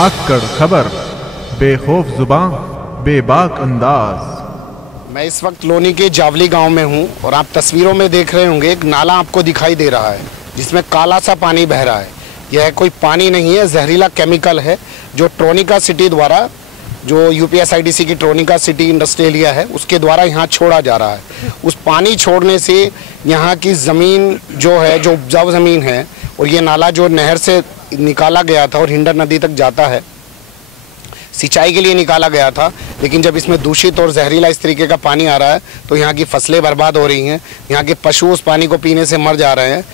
भागकर खबर, बेखौफ जुबान, बेबाक अंदाज। मैं इस वक्त लोनी के जावली गांव में हूं और आप तस्वीरों में देख रहे होंगे एक नाला आपको दिखाई दे रहा है जिसमें काला सा पानी बह रहा है। यह कोई पानी नहीं है, जहरीला केमिकल है जो ट्रोनिका सिटी द्वारा, जो यूपीएसआईडीसी की ट्रोनिका सिटी इंडस्ट्रियल एरिया है उसके द्वारा यहाँ छोड़ा जा रहा है। उस पानी छोड़ने से यहाँ की ज़मीन जो है, जो उपजाऊ ज़मीन है, और ये नाला जो नहर से निकाला गया था और हिंडर नदी तक जाता है, सिंचाई के लिए निकाला गया था, लेकिन जब इसमें दूषित और जहरीला इस तरीके का पानी आ रहा है तो यहाँ की फसलें बर्बाद हो रही हैं, यहाँ के पशु उस पानी को पीने से मर जा रहे हैं।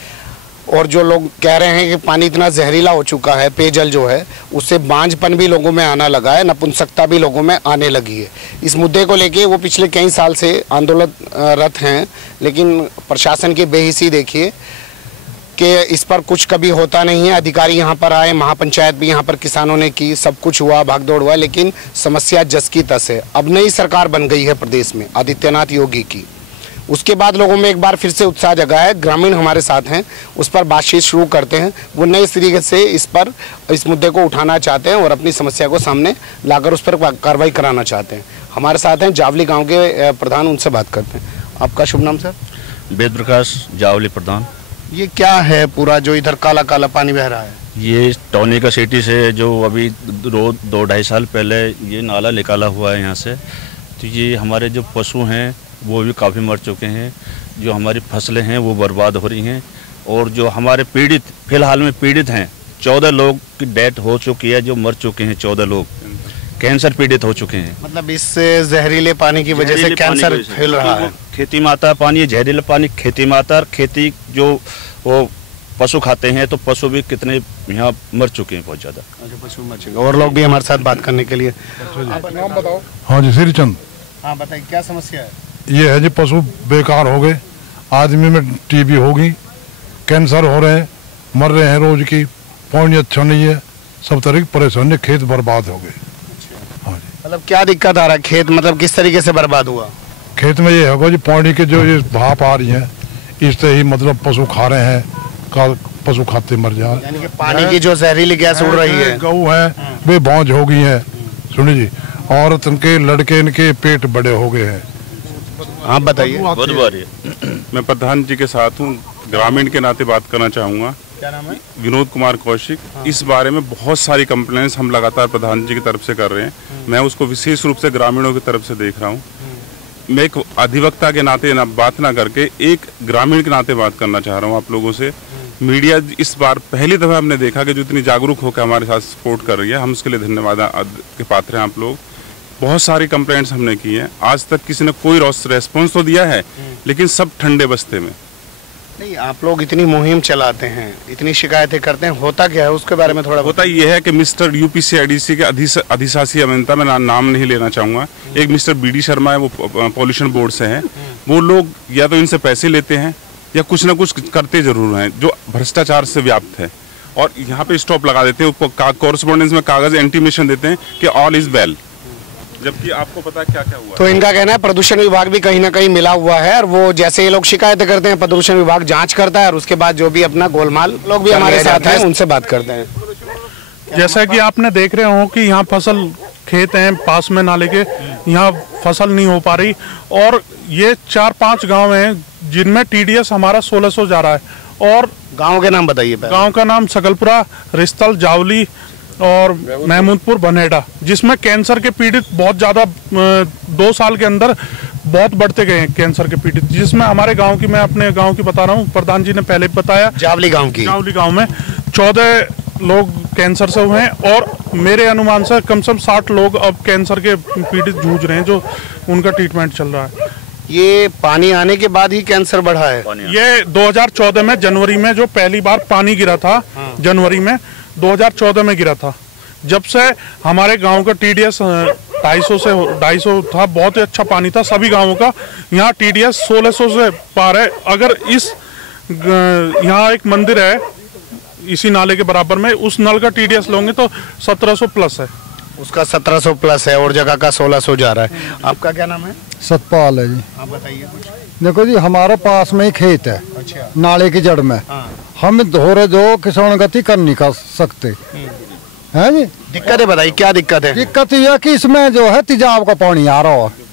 और जो लोग कह रहे हैं कि पानी इतना जहरीला हो चुका है, पेयजल जो है उससे बांझपन भी लोगों में आना लगा है, नपुंसकता भी लोगों में आने लगी है। इस मुद्दे को लेके वो पिछले कई साल से आंदोलनरत हैं, लेकिन प्रशासन की बेहिसी देखिए कि इस पर कुछ कभी होता नहीं है। अधिकारी यहाँ पर आए, महापंचायत भी यहाँ पर किसानों ने की, सब कुछ हुआ, भागदौड़ हुआ, लेकिन समस्या जस की तस है। अब नई सरकार बन गई है प्रदेश में आदित्यनाथ योगी की, उसके बाद लोगों में एक बार फिर से उत्साह जगा है। ग्रामीण हमारे साथ हैं, उस पर बातचीत शुरू करते हैं। वो नए तरीके से इस मुद्दे को उठाना चाहते हैं और अपनी समस्या को सामने लाकर उस पर कार्रवाई कराना चाहते हैं। हमारे साथ हैं जावली गाँव के प्रधान, उनसे बात करते हैं। आपका शुभ नाम सर? वेद प्रकाश, जावली प्रधान। ये क्या है पूरा जो इधर काला काला पानी बह रहा है? ये ट्रोनिका सिटी से जो अभी 2-2.5 साल पहले ये नाला निकाला हुआ है यहाँ से, तो ये हमारे जो पशु हैं वो भी काफ़ी मर चुके हैं, जो हमारी फसलें हैं वो बर्बाद हो रही हैं, और जो हमारे पीड़ित, फिलहाल में पीड़ित हैं, 14 लोग की डेथ हो चुकी है, जो मर चुके हैं, 14 लोग कैंसर पीड़ित हो चुके हैं। मतलब इस जहरीले पानी की वजह से कैंसर फैल रहा है। खेती माता पानी, ये जहरीला पानी खेती माता, खेती जो वो पशु खाते हैं, तो पशु भी कितने यहाँ मर चुके हैं, बहुत ज़्यादा। अच्छा, पशु मर चुके। और लोग भी हमारे साथ बात करने के लिए। आप नाम बताओ। हाँ जी, श्रीचंद। हाँ बताइए, क्या समस्या है? ये है जी, पशु बेकार हो गए, आदमी में टीबी होगी, कैंसर हो रहे हैं, मर रहे हैं रोज की, पानी अच्छा नहीं है, सब तरह की परेशानी, खेत बर्बाद हो गए। हाँ जी। मतलब क्या दिक्कत आ रहा है? खेत मतलब किस तरीके से बर्बाद हुआ? खेत में ये होगा जी, पानी के जो ये भाप आ रही है, इससे ही मतलब पशु खा रहे हैं, पशु खाते मर जा रहे हैं। यानी कि पानी की जो जहरीली गैस उड़ रही है। गऊ है वे भौंज हो गई है। सुनिए जी, औरत के लड़के इनके पेट बड़े हो गए हैं। आप बताइए। मैं प्रधान जी के साथ हूँ, ग्रामीण के नाते बात करना चाहूँगा। क्या नाम है? विनोद कुमार कौशिक। इस बारे में बहुत सारी कंप्लेंट्स हम लगातार प्रधान जी की तरफ से कर रहे हैं। मैं उसको विशेष रूप से ग्रामीणों की तरफ से देख रहा हूँ। मैं एक अधिवक्ता के नाते बात ना करके एक ग्रामीण के नाते बात करना चाह रहा हूँ आप लोगों से। मीडिया इस बार पहली दफ़ा हमने देखा कि जो इतनी जागरूक होकर हमारे साथ सपोर्ट कर रही है, हम उसके लिए धन्यवाद के पात्र हैं आप लोग। बहुत सारी कंप्लेंट्स हमने की हैं, आज तक किसी ने कोई रेस्पॉन्स तो दिया है, लेकिन सब ठंडे बस्ते में। नहीं, आप लोग इतनी मुहिम चलाते हैं, इतनी शिकायतें करते हैं, होता क्या है उसके बारे में थोड़ा? होता ये है कि मिस्टर यूपीसीआईडीसी के अधिशासी अभियंता, मैं नाम नहीं लेना चाहूँगा, एक मिस्टर बीडी शर्मा है, वो पॉल्यूशन बोर्ड से हैं। वो लोग या तो इनसे पैसे लेते हैं या कुछ ना कुछ करते जरूर हैं, जो भ्रष्टाचार से व्याप्त है, और यहाँ पे स्टॉप लगा देते हैं, कॉरस्पॉन्डेंस में कागज इंटीमेशन देते हैं कि ऑल इज वेल, जबकि आपको पता है क्या क्या हुआ। तो इनका कहना है प्रदूषण विभाग भी कहीं ना कहीं मिला हुआ है, और वो जैसे ये लोग शिकायतें करते हैं, प्रदूषण विभाग जांच करता है और उसके बाद जो भी अपना गोलमाल, लोग भी हमारे साथ हैं, उनसे बात करते हैं। जैसा कि आपने देख रहे हो कि यहाँ फसल खेत हैं पास में नाले के, यहाँ फसल नहीं हो पा रही, और ये 4-5 गांव हैं जिनमें टीडीएस हमारा 1600 जा रहा है। और गाँव के नाम बताइए। गाँव का नाम सकलपुरा, रिस्तल, जावली और महमूदपुर, बनेडा, जिसमें कैंसर के पीड़ित बहुत ज़्यादा 2 साल के अंदर बहुत बढ़ते गए हैं कैंसर के पीड़ित, जिसमें हमारे गांव की, मैं अपने गांव की बता रहा हूं, प्रधान जी ने पहले बताया, जावली गांव में 14 लोग कैंसर से हुए हैं, और मेरे अनुमान से कम से कम 60 लोग अब कैंसर के पीड़ित जूझ रहे हैं, जो उनका ट्रीटमेंट चल रहा है। ये पानी आने के बाद ही कैंसर बढ़ा है? ये 2014 में जनवरी में जो पहली बार पानी गिरा था, जनवरी में 2014 में गिरा था, जब से हमारे गांव का टीडीएस 250 था, बहुत ही अच्छा पानी था सभी गांवों का। यहाँ टीडीएस 1600 से पार है। अगर इस यहाँ एक मंदिर है इसी नाले के बराबर में, उस नल का टीडीएस लोगे तो 1700 प्लस है। उसका 1700 प्लस है और जगह का 1600 जा रहा है। आपका क्या नाम है? सतपाल है जी। आप बताइए कुछ। देखो जी, हमारे पास में ही खेत है। नाले की जड़ में। हम धोरे जो किसान गति कर नहीं कर सकते, है जी। दिक्कत है, बताइए क्या दिक्कत है? दिक्कत यह है कि इसमें जो है तेजाब का पानी आ रहा है।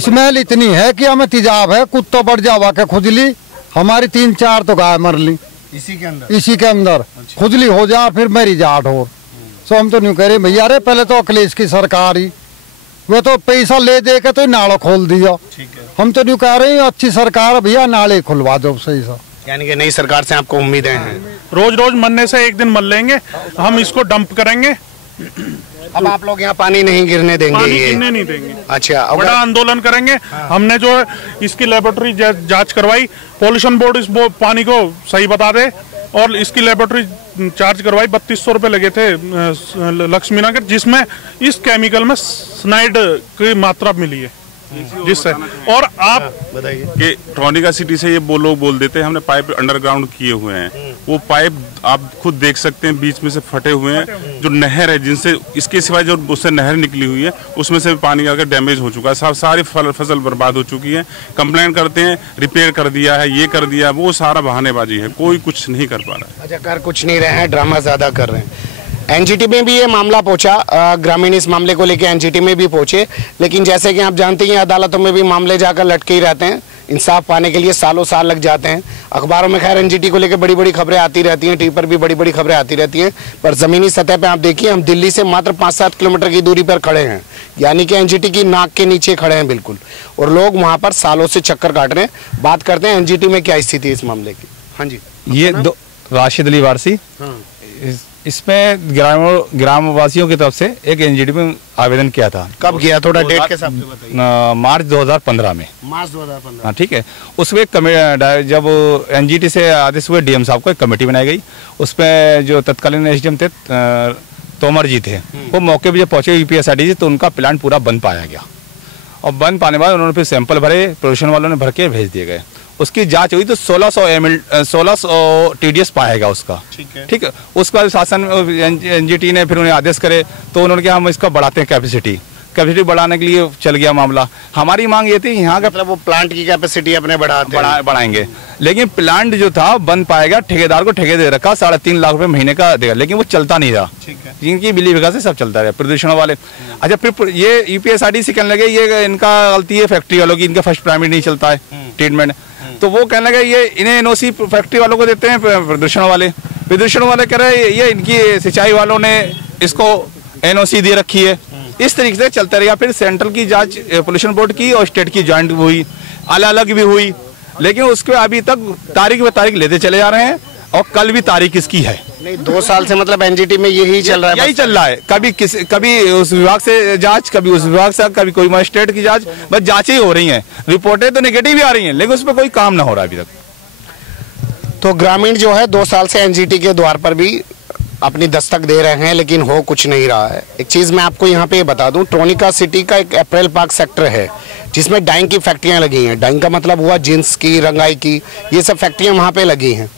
स्मेल इतनी है कि हमें तेजाब है, कुत्तों बढ़ जावा के खुजली, हमारी 3-4 तो गाय मर ली इसी के अंदर खुजली हो जा, फिर मेरी जाट हो। सो हम तो नहीं कह रहे भैया, अरे पहले तो अखिलेश की सरकार ही वो तो पैसा ले दे के तो नाला खोल दिया। हम तो नहीं कह रहे अच्छी सरकार भैया, नाले खुलवा दो सही सा। यानी कि नई सरकार से आपको उम्मीदें हैं? रोज रोज मरने से एक दिन मर लेंगे, हम इसको डंप करेंगे। अब आप लोग यहाँ पानी नहीं गिरने देंगे? पानी ये गिरने नहीं देंगे। अच्छा, बड़ा आंदोलन करेंगे। हमने जो है इसकी लेबोरेटरी जांच करवाई, पॉल्यूशन बोर्ड इस पानी को सही बता दे, और इसकी लेबोरेटरी चार्ज करवाई। 3200 रुपए लगे थे लक्ष्मीनगर, जिसमें इस केमिकल में साइनाइड की मात्रा मिली है, जिससे। और आप बताइए कि ट्रॉनिका सिटी से ये लोग बोल देते हैं हमने पाइप अंडरग्राउंड किए हुए हैं, वो पाइप आप खुद देख सकते हैं बीच में से फटे हुए हैं। जो नहर है जिनसे, इसके सिवाय जो उससे नहर निकली हुई है उसमें से पानी आकर डैमेज हो चुका है, सारी फसल बर्बाद हो चुकी है। कंप्लेंट करते हैं रिपेयर कर दिया है, ये कर दिया, वो सारा बहानेबाजी है, कोई कुछ नहीं कर पा रहा है। अच्छा, कर कुछ नहीं रहे हैं, ड्रामा ज्यादा कर रहे हैं। एनजीटी में भी ये मामला पहुंचा, ग्रामीण इस मामले को लेकर एनजीटी में भी पहुंचे, लेकिन जैसे कि आप जानते हैं अदालतों में भी मामले जाकर लटके ही रहते हैं। इंसाफ पाने के लिए सालों साल लग जाते हैं। अखबारों में खैर एनजीटी को लेकर बड़ी बड़ी खबरें आती रहती हैं, टीवी पर भी बड़ी बड़ी खबरें आती रहती हैं, पर ज़मीनी सतह पे आप देखिए, हम दिल्ली से मात्र 5-7 किलोमीटर की दूरी पर खड़े हैं, यानी कि एनजीटी की नाक के नीचे खड़े हैं बिल्कुल, और लोग वहाँ पर सालों से चक्कर काट रहे हैं। बात करते हैं एनजीटी में क्या स्थिति है इस मामले की। हाँ जी, ये राशिद अली वारसी। इसमें ग्रामवासियों की तरफ से एक एनजीटी में आवेदन किया था। कब किया, थोड़ा डेट के साथ बताइए। मार्च 2015 में। मार्च 2015। हाँ ठीक है। उसमें जब एनजीटी से आदेश हुए डीएम साहब को एक कमेटी बनाई गई, उसमें जो तत्कालीन एसडीएम थे तोमर जी थे, वो मौके पर जब पहुंचे यूपीएसआरडीसी, तो उनका प्लांट पूरा बंद पाया गया, और बंद पाने के बाद उन्होंने फिर सैंपल भरे, प्रोडक्शन वालों ने भर के भेज दिए गए। उसकी जांच हुई तो 1600 टीडीएस पाएगा उसका। ठीक है। उसके बाद शासन एनजीटी ने फिर उन्हें आदेश करे, तो उन्होंने कहा हम इसका बढ़ाते हैं कैपेसिटी बढ़ाने के लिए चल गया मामला। हमारी मांग ये थी यहाँ का, मतलब वो प्लांट की कैपेसिटी अपने बढ़ाएंगे, लेकिन प्लांट जो था बंद पाएगा, ठेकेदार को ठेके दे रखा, 3.5 लाख रुपए महीने का देगा, लेकिन वो चलता नहीं रहा। जिनकी बिजली विकास से सब चलता रहा, प्रदूषण वाले। अच्छा, फिर ये यूपीएसआरडीसी कहने लगे ये इनका गलती है फैक्ट्री वालों की, इनका फर्स्ट प्राइमरी नहीं चलता है ट्रीटमेंट, तो वो कहने लगे ये इन्हें एनओसी फैक्ट्री वालों को देते हैं, प्रदूषण वाले कह रहे ये इनकी सिंचाई वालों ने इसको एनओसी दे रखी है। इस तरीके से चलता रहा। फिर सेंट्रल की जांच पोल्यूशन बोर्ड की और स्टेट की जॉइंट हुई, अलग अलग भी हुई, लेकिन उसके अभी तक तारीख पे तारीख लेते चले जा रहे हैं, और कल भी तारीख इसकी है। नहीं, 2 साल से मतलब एनजीटी में यही चल रहा है, यही चल रहा है। कभी उस विभाग से जांच, कभी उस विभाग से, कभी कोई मजिस्ट्रेट की जांच, बस जांचें ही हो रही हैं। रिपोर्टें तो नेगेटिव ही आ रही हैं, लेकिन उस पर कोई काम ना हो रहा अभी तक। तो ग्रामीण जो है 2 साल से एनजीटी के द्वार पर भी अपनी दस्तक दे रहे हैं, लेकिन हो कुछ नहीं रहा है। एक चीज़ मैं आपको यहाँ पे बता दूं, ट्रोनिका सिटी का एक अप्रैल पार्क सेक्टर है, जिसमें डाइंग की फैक्ट्रियाँ लगी हैं। डाइंग का मतलब हुआ जींस की, रंगाई की, ये सब फैक्ट्रियाँ वहाँ पे लगी हैं।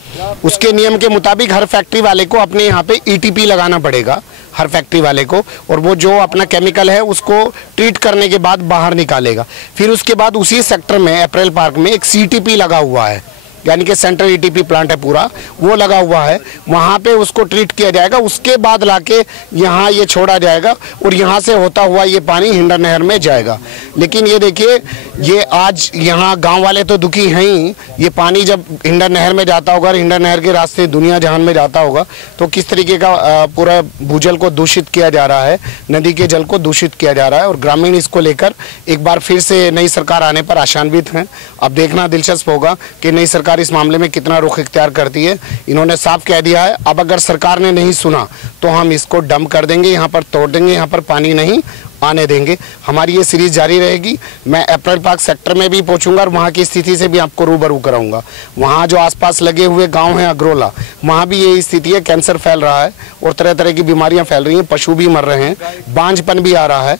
उसके नियम के मुताबिक हर फैक्ट्री वाले को अपने यहाँ पे ईटीपी लगाना पड़ेगा, हर फैक्ट्री वाले को, और वो जो अपना केमिकल है उसको ट्रीट करने के बाद बाहर निकालेगा। फिर उसके बाद उसी सेक्टर में अप्रैल पार्क में एक सीटीपी लगा हुआ है, यानी कि सेंट्रल ईटीपी प्लांट है पूरा, वो लगा हुआ है, वहाँ पे उसको ट्रीट किया जाएगा। उसके बाद लाके यहाँ ये छोड़ा जाएगा, और यहाँ से होता हुआ ये पानी हिंडन नहर में जाएगा। लेकिन ये देखिए, ये आज यहाँ गांव वाले तो दुखी हैं ही, ये पानी जब हिंडन नहर में जाता होगा, हिंडन नहर के रास्ते दुनिया जहान में जाता होगा, तो किस तरीके का पूरा भूजल को दूषित किया जा रहा है, नदी के जल को दूषित किया जा रहा है। और ग्रामीण इसको लेकर एक बार फिर से नई सरकार आने पर आशान्वित हैं। अब देखना दिलचस्प होगा कि नई सरकार इस मामले में कितना रुख इख्तियार करती है। इन्होंने साफ कह दिया है, अब अगर सरकार ने नहीं सुना तो हम इसको डंप कर देंगे, यहाँ पर तोड़ देंगे, यहाँ पर पानी नहीं आने देंगे। हमारी ये सीरीज जारी रहेगी। मैं अप्रैल पार्क सेक्टर में भी पहुंचूंगा और वहाँ की स्थिति से भी आपको रूबरू कराऊंगा। वहाँ जो आसपास लगे हुए गांव हैं अग्रोला, वहाँ भी यही स्थिति है, कैंसर फैल रहा है और तरह तरह की बीमारियाँ फैल रही हैं, पशु भी मर रहे हैं, बांझपन भी आ रहा है,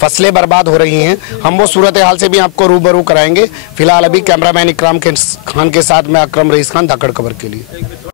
फसलें बर्बाद हो रही हैं। हम वो सूरत हाल से भी आपको रूबरू कराएंगे। फिलहाल अभी कैमरामैन इकराम खान के साथ मैं अकरम रईस खान, धाकड़ खबर के लिए।